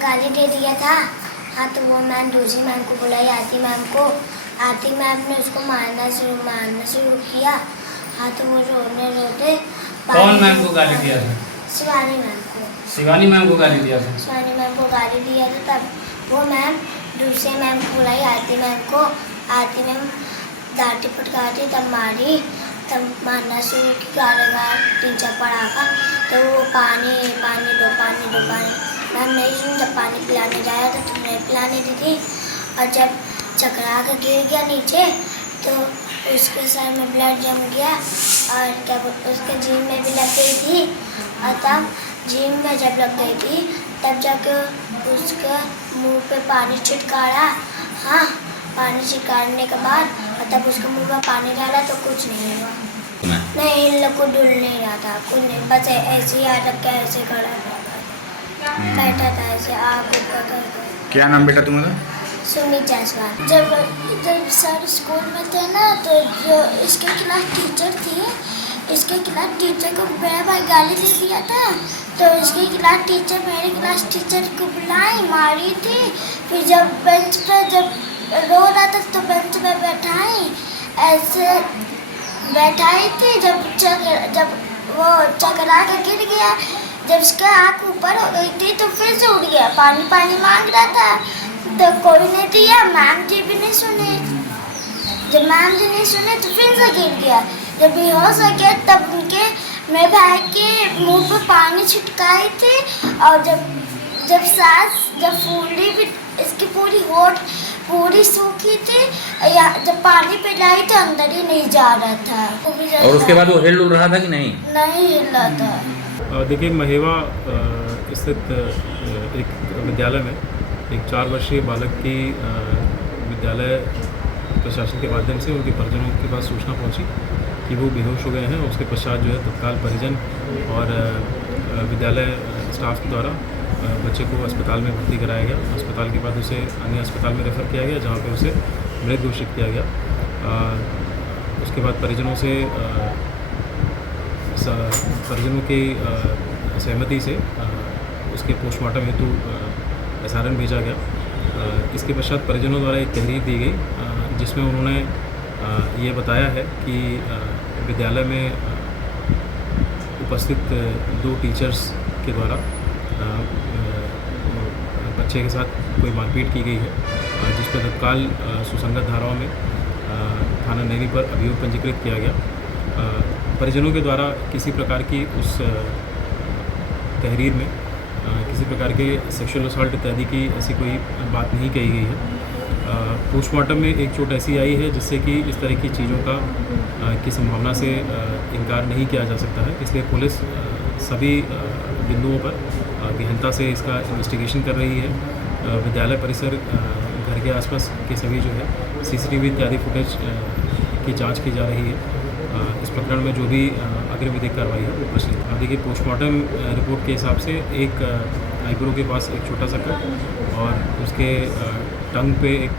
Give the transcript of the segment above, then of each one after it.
गाली दे दिया था। हाँ, तो वो मैम दूसरी मैम को बुलाई, आरती मैम को। आरती मैम ने उसको मारना शुरू किया। हाँ, तो वो रोते कौन मैम को गाली दिया था? शिवानी मैम को। शिवानी मैम को गाली दिया था? शिवानी मैम को गाली दिया था। तब वो मैम दूसरे मैम को बुलाई, आरती मैम को। आरती मैम डांटी फटकारती, तब मारी, तब मारना शुरू की, गालेगा टीचर पढ़ाका। तो वो पानी दो। मैम नहीं सुनी, जब पानी पिलाने जाया तो नहीं पिलाने दी थी। और जब चकरा कर गिर गया नीचे तो उसके सर में ब्लड जम गया और क्या उसके जीभ में भी लग गई थी। और तब जीभ में जब लग गई थी तब जाकर उसके मुंह पे पानी छिटकारा। हाँ, पानी छिटकारने के बाद और तब उसके मुंह में पानी डाला तो कुछ नहीं हुआ। नहीं, इन लोग को डुल नहीं रहा था, कुछ नहीं, बस ऐसे ही अटक के ऐसे खड़ा बैठा था, ऐसे आँख ऊपर करके। क्या नाम बेटा तुम्हारा? सुमित जायसवाल। जब सर स्कूल में थे ना, तो जो इसके क्लास टीचर थी, इसके क्लास टीचर को मेरा भाई गाली दे दिया था। तो इसकी क्लास टीचर मेरे क्लास टीचर को बुलाई, मारी थी। फिर जब बेंच पे जब रो रहा था तो बेंच पे बैठाई, ऐसे बैठाई थी। जब वो चकरा के गिर गया, जब उसका आँख ऊपर हो गई थी तो फिर से उड़ गया। पानी मांग रहा था तो कोई नहीं दिया, मैम जी भी नहीं सुने। जब मैम जी नहीं सुने तो फिर से गिर गया। जब बेहोश हो गया तब उनके मेरे भाई के मुंह पे पानी छिटकाई थी। और जब सांस जब फूली भी, इसकी पूरी होठ पूरी सूखी थी। जब पानी पिलाई तो अंदर ही नहीं जा रहा था। और उसके बाद वो हिल डुल रहा था कि नहीं? नहीं हिल रहा था। देखिए, महेवा स्थित एक विद्यालय में एक 4 वर्षीय बालक की विद्यालय प्रशासन के माध्यम से उनके परिजनों के पास सूचना पहुंची कि वो बेहोश हो गए हैं। उसके पश्चात जो है तत्काल परिजन और विद्यालय स्टाफ के द्वारा बच्चे को अस्पताल में भर्ती कराया गया। अस्पताल के बाद उसे अन्य अस्पताल में रेफ़र किया गया, जहाँ पे उसे मृत घोषित किया गया। उसके बाद परिजनों की सहमति से उसके पोस्टमार्टम हेतु SRN भेजा गया। इसके पश्चात परिजनों द्वारा एक तहरीर दी गई, जिसमें उन्होंने ये बताया है कि विद्यालय में उपस्थित 2 टीचर्स के द्वारा बच्चे के साथ कोई मारपीट की गई है, जिस पर तत्काल सुसंगत धाराओं में थाना नैनी पर अभियोग पंजीकृत किया गया। परिजनों के द्वारा किसी प्रकार की उस तहरीर में किसी प्रकार के सेक्सुअल असॉल्ट इत्यादि की ऐसी कोई बात नहीं कही गई है। पोस्टमार्टम में एक चोट ऐसी आई है जिससे कि इस तरह की चीज़ों का की संभावना से इनकार नहीं किया जा सकता है। इसलिए पुलिस सभी बिंदुओं पर गहनता से इसका इन्वेस्टिगेशन कर रही है। विद्यालय परिसर, घर के आसपास के सभी जो है CCTV इत्यादि फुटेज की जांच की जा रही है। इस प्रकरण में जो भी अग्रिम विधिक कार्रवाई है वो प्रचलित है। देखिए, पोस्टमार्टम रिपोर्ट के हिसाब से एक आईब्रो के पास एक छोटा सा कट और उसके टंग पे एक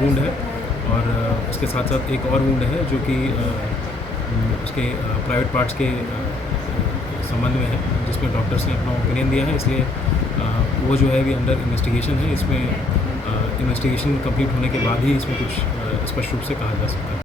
वुंड है, और उसके साथ साथ एक और वुंड है जो कि उसके प्राइवेट पार्ट्स के संबंध में है, जिसमें डॉक्टर्स ने अपना ओपिनियन दिया है। इसलिए वो जो है अभी अंडर इन्वेस्टिगेशन है। इसमें इन्वेस्टिगेशन कंप्लीट होने के बाद ही इसमें कुछ स्पष्ट रूप से कहा जा सकता है।